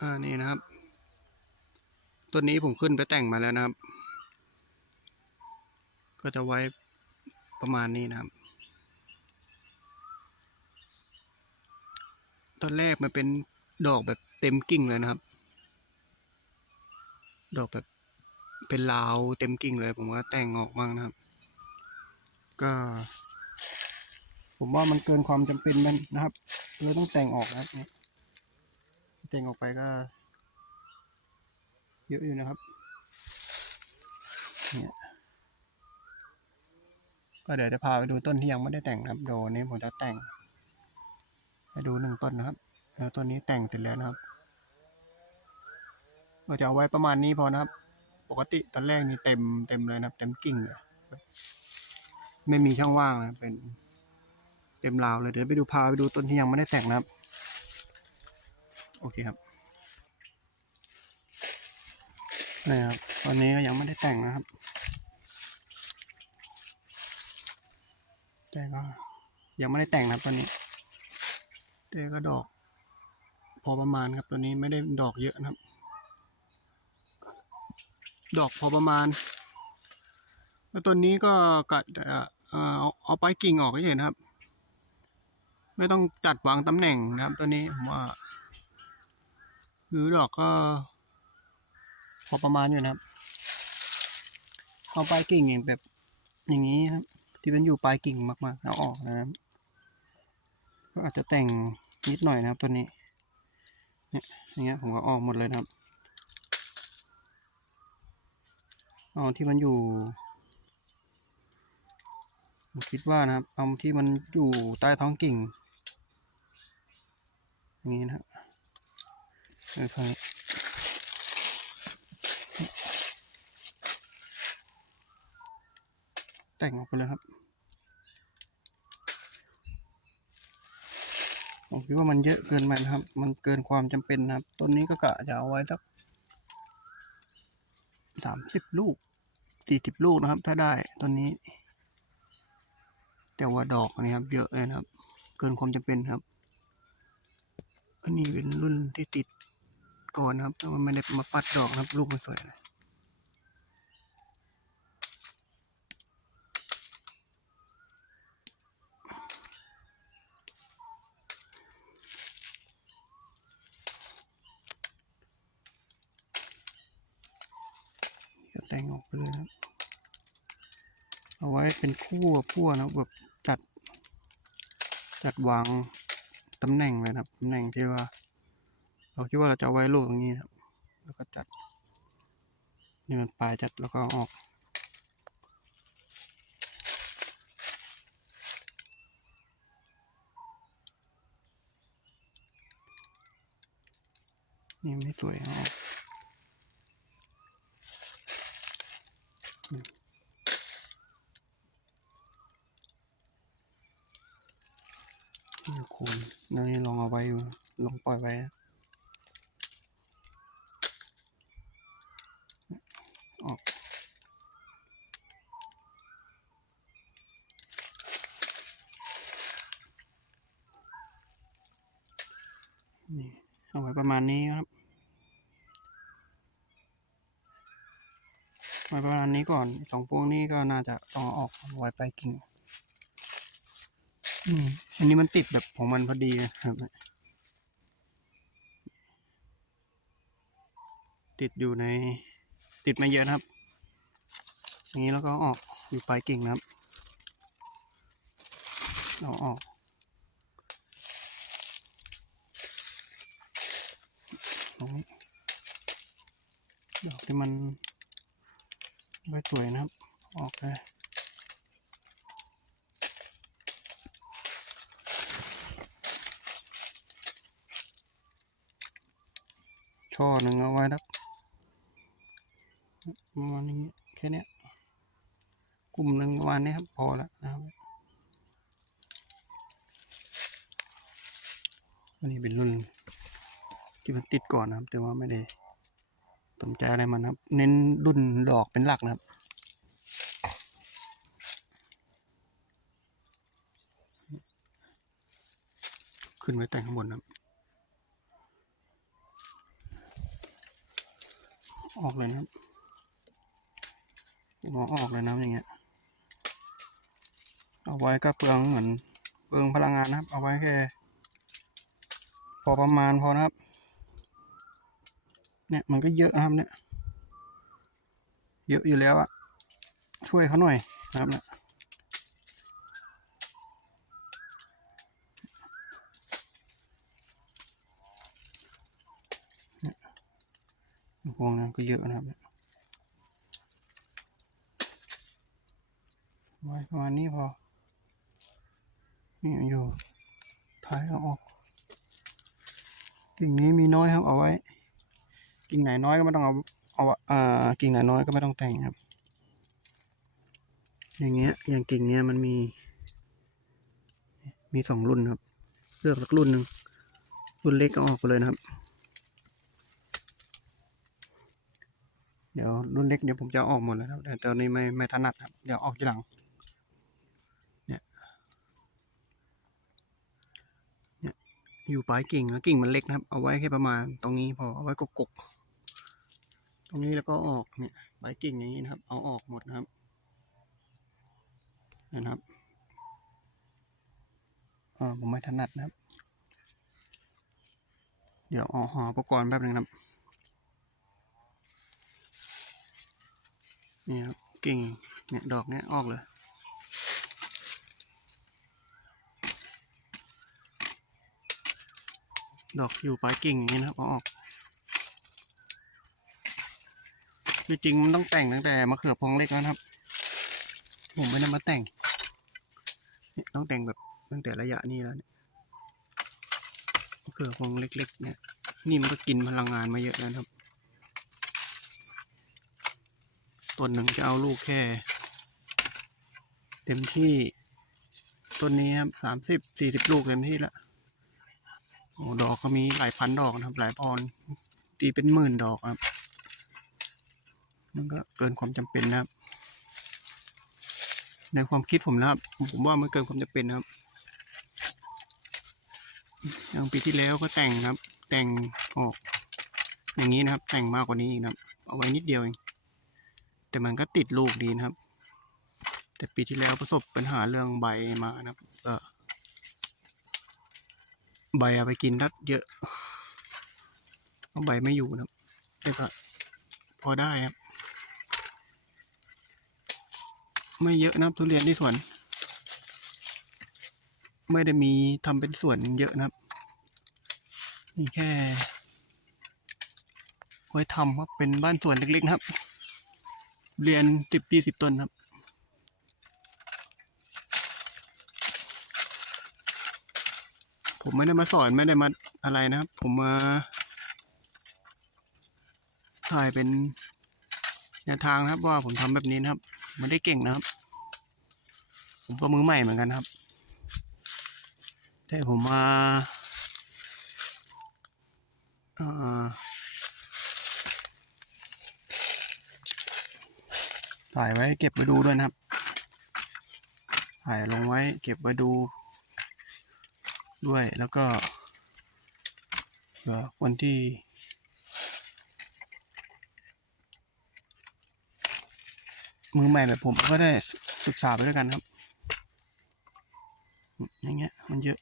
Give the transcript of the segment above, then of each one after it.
อ่านี่นะครับ ตัวนี้ผมขึ้นไปแต่งมาแล้วนะครับ ก็จะไว้ประมาณนี้นะครับ ตอนแรกมันเป็นดอกแบบเต็มกิ่งเลยนะครับ ดอกแบบเป็นลาวเต็มกิ่งเลย ผมว่าแต่งออกบ้างนะครับ ก็ ผมว่ามันเกินความจำเป็นมันนะครับเลยต้องแต่งออกนะครับ เนี่ยแต่งออกไปก็ เยอะอยู่นะครับ เนี่ย ก็เดี๋ยวจะพาไปดูต้นที่ยังไม่ได้แต่งนะครับเดี๋ยววันนี้ผมจะแต่งให้ดูหนึ่งต้นนะครับ แล้วต้นนี้แต่งเสร็จแล้วนะครับเราจะเอาไว้ประมาณนี้พอนะครับ ปกติตอนแรกนี่เต็มเต็มเลยนะครับ เต็มกิ่งเลยไม่มีช่องว่างเลยเป็น เต็มราวเลยเดี๋ยวไปดูพาไปดูต้นที่ยังไม่ได้แต่งนะครับ อเคครับนี่ครับตอนนี้ก็ยังไม่ได้แต่งนะครับ แต่ก็ยังไม่ได้แต่งนะครับตอนนี้แต่ก็ดอก พอประมาณครับตัวนี้ไม่ได้ดอกเยอะนะครับ ดอกพอประมาณ แล้วตัวนี้ก็กัดเออเอาเอาไปกิ่งออกก็เฉยๆนครับ ไม่ต้องจัดวางตำแหน่งนะครับ ตัวนี้ผมว่า หรือดอกก็ พอประมาณอยู่นะครับ เอาปลายกิ่งอย่างแบบ อย่างนี้ครับ ที่มันอยู่ปลายกิ่งมากๆเอาออกนะครับ ก็อาจจะแต่งนิดหน่อยนะครับตัวนี้ เนี่ยอย่างเงี้ยผมก็ออกหมดเลยนะครับเอาที่มันอยู่ผมคิดว่านะครับเอาที่มันอยู่ใต้ท้องกิ่ง อย่างนี้นะครับ เออฟังแต่งออกไปเลยครับ ผมคิดว่ามันเยอะเกินไปนะครับ มันเกินความจำเป็นนะครับ ต้นนี้ก็กะจะเอาไว้สักสามสิบลูกสี่สิบลูกนะครับ ถ้าได้ต้นนี้ แต่ว่าดอกนี่ครับ เยอะเลยนะครับ เกินความจำเป็นครับ อันนี้เป็นรุ่นที่ติด ก่อนนะครับแต่ว่าไม่ได้มาปัดดอกนะครับ ลูกมันสวยเลยก็แต่งออกไปเลยนะครับ เอาไว้เป็นคู่พั่วนะแบบจัด จัดวางตำแหน่งเลยนะครับตำแหน่งที่ว่า เราคิดว่าเราจะไว้ลูกตรงนี้ครับ แล้วก็จัด นี่มันปลายจัดแล้วก็ออกนี่ไม่สวยออกอืมนี่คูณนี่ลองเอาไว้ดูลองปล่อยไว้นะออก นี่ เอาไว้ประมาณนี้ครับไว้ประมาณนี้ก่อนสองพวงนี้ก็น่าจะต้องเอาออกไว้ไปลายกิ่งอืมอันนี้มันติดแบบของมันพอดีครับ ติดอยู่ในติดไม่เยอะนะครับ อย่างนี้แล้วก็ออกอยู่ปลายกิ่งนะครับเอาออก ตรงนี้ดอกที่มันไม่สวยนะครับ ออกเลยช่อหนึ่งเอาไว้นะประมาณนี้แค่นี้กลุ่มหนึ่งประมาณนี้ครับพอแล้วนะครับอันนี้เป็นรุ่น ที่มันติดก่อนนะครับ แต่ว่าไม่ได้สนใจอะไรมันครับ เน้นรุ่นดอกเป็นหลักนะครับขึ้นไว้แต่งข้างบนนะครับ ออกเลยนะครับผมอออกเลยนะอย่างเงี้ย เอาไว้ก็เปลืองเหมือนเปลืองพลังงานนะครับ เอาไว้แค่ พอประมาณพอนะครับ เนี่ยมันก็เยอะนะครับเนี่ย เยอะอยู่แล้วอะช่วยเขาหน่อยนะครับเนี่ยพวงนั้นก็เยอะนะครับเนี่ยไว้ประมาณนี้พอ นี่อยู่ท้ายเอาออกกิ่งนี้มีน้อยครับเอาไว้ กิ่งไหนน้อยก็ไม่ต้องเอาเอาอะอ่ากิ่งไหนน้อยก็ไม่ต้องแต่งครับ อย่างเงี้ยอย่างกิ่งเนี้ยมันมี มีสองรุ่นครับ เลือกสักรุ่นหนึ่งรุ่นเล็กก็ออกไปเลยนะครับ เดี๋ยวรุ่นเล็กเดี๋ยวผมจะออกหมดแล้วครับแต่ตอนนี้ไม่ไม่ถนัดครับเดี๋ยวออกทีหลังเนี่ยเนี่ยอยู่ปลายกิ่งแล้วกิ่งมันเล็กนะครับ เอาไว้แค่ประมาณตรงนี้พอ เอาไว้กกกๆ รงนี้แล้วก็ออกเนี่ยปลายกิ่งอย่างนี้นะครับ เอาออกหมดนะครับนะครับเออผมไม่ถนัดนะครับ เดี๋ยวเอาหาอุปกรณ์แป๊บนึงครับ นี่ครับกิ่งเนี่ยดอกเนี้ยออกเลยดอกอยู่ปลายกิ่งอย่างนี้นะครับเอาออก จริงมันต้องแต่งตั้งแต่มะเขือพวงเล็กแล้วนะครับ ผมไม่ได้มาแต่งนี่ต้องแต่งแบบตั้งแต่ระยะนี้แล้วเนี่ยมะเขือพวงเล็ก ๆ เนี่ย นี่มันก็กินพลังงานมาเยอะแล้วครับต้นหนึ่งจะเอาลูกแค่ เต็มที่ต้นนี้ครับสามสิบสี่สิบลูกเต็มที่แล้วโอ้ดอกก็มีหลายพันดอกนะครับ หลายพรตีเป็นหมื่นดอกครับ มันก็เกินความจำเป็นนะครับ ในความคิดผมนะครับ ผมว่ามันเกินความจำเป็นนะครับอย่างปีที่แล้วก็แต่งครับ แต่งออก อย่างนี้นะครับ แต่งมากกว่านี้อีกนะครับ เอาไว้นิดเดียวเอง แต่มันก็ติดลูกดีนะครับ แต่ปีที่แล้วประสบปัญหาเรื่องใบมานะครับก็ใบเอาไปกินทักเยอะเพราใบไม่อยู่นะครับแต่ก็พอได้ครับ ไม่เยอะนะครับทุเรียนที่สวน ไม่ได้มีทำเป็นสวนเยอะนะครับ นี่แค่ไว้ทำครับเป็นบ้านสวนเล็กๆนะครับ เรียนสิบปีสิบต้นครับผมไม่ได้มาสอนไม่ได้มาอะไรนะครับ ผมมาถ่ายเป็น แนวทางนะครับว่าผมทำแบบนี้นะครับไม่ได้เก่งนะครับ ผมก็มือใหม่เหมือนกันครับ แต่ผมมาถ่ายไว้เก็บไว้ดูด้วยนะครับ ถ่ายลงไว้เก็บไว้ดูด้วยแล้วก็คนที่ มือใหม่แบบผมก็ได้ศึกษาไปด้วยกันครับ อย่างเงี้ย มันเยอะ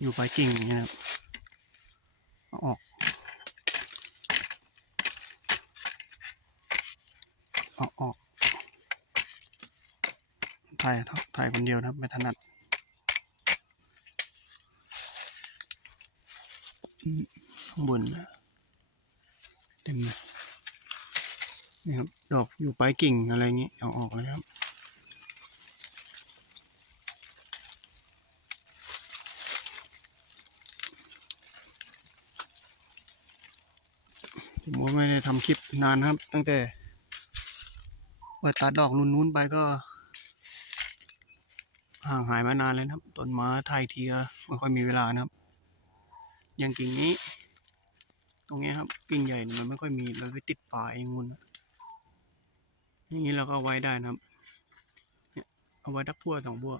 อยู่ปลายกิ่งอย่างเงี้ยครับเอาออกออกถ่ายถ่ายคนเดียวนะครับ ไม่ถนัดข้างบนนะเต็มเลย นี่ครับ ดอกอยู่ปลายกิ่งอะไรอย่างงี้เอาออกเลยครับ ผมไม่ได้ทำคลิปนานนะครับ ตั้งแต่ว่าตัดดอกนู้นไปก็ห่างหายมานานเลยนะครับ ต้นไม้ไทยทีก็ไม่ค่อยมีเวลานะครับ อย่างกิ่งนี้ ตรงนี้ครับ กิ่งใหญ่เนี่ยมันไม่ค่อยมีเราไปติดป่าเองมุนะ อย่างนี้เราก็เอาไว้ได้นะครับ เอาไว้ทักพั่วสองพั่ว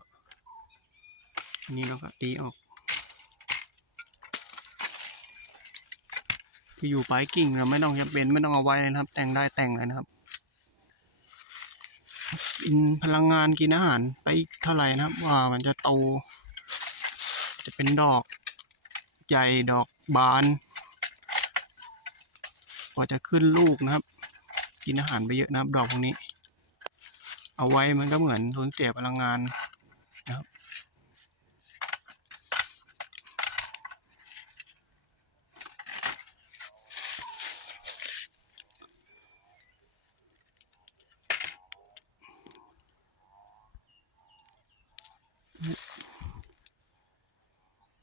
อันนี้เราก็ตีออก ที่อยู่ปลายกิ่งเราไม่ต้องจำเป็นไม่ต้องเอาไว้เลยนะครับ แต่งได้แต่งเลยนะครับ กินพลังงานกินอาหารไปเท่าไหร่นะครับ ว่ามันจะโต จะเป็นดอกใหญ่ดอกบาน กว่าจะขึ้นลูกนะครับ กินอาหารไปเยอะนะครับ ดอกพวกนี้ เอาไว้มันก็เหมือนสูญเสียพลังงานนะครับ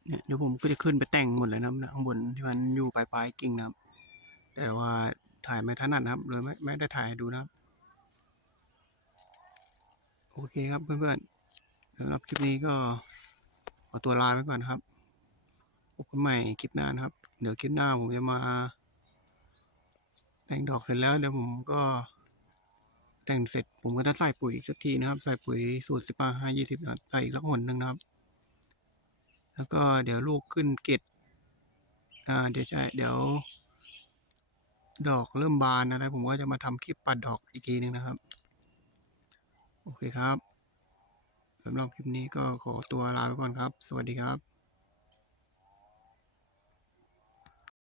เนี่ยเดี๋ยวผมก็จะขึ้นไปแต่งหมดเลยนะบข้างบนที่มันอยู่ปลายปลายๆกิ่งนะครับ แต่ว่า ถ่ายไม่ถนัดนะครับเลยไม่ไม่ได้ถ่ายให้ดูนะครับ โอเคครับเพื่อนๆสำหรับคลิปนี้ก็ขอตัวลาไปก่อนครับพบกันใหม่คลิปหน้านะครับ เดี๋ยวคลิปหน้าผมจะมา แต่งดอกเสร็จแล้วเดี๋ยวผมก็ แต่งเสร็จผมก็จะใส่ปุ๋ยอีกสักทีนะครับ ใส่ปุ๋ยสูตรสิบห้าห้ายี่สิบนะครับใส่อีกสักหนหนึ่งนะครับ แล้วก็เดี๋ยวลูกขึ้นเกตอ่าเดี๋ยวใช่เดี๋ยว ดอกเริ่มบานอะไรผมก็จะมาทำคลิปปัดดอกอีกทีหนึ่งนะครับ โอเคครับสำหรับคลิปนี้ก็ขอตัวลาไปก่อนครับ สวัสดีครับ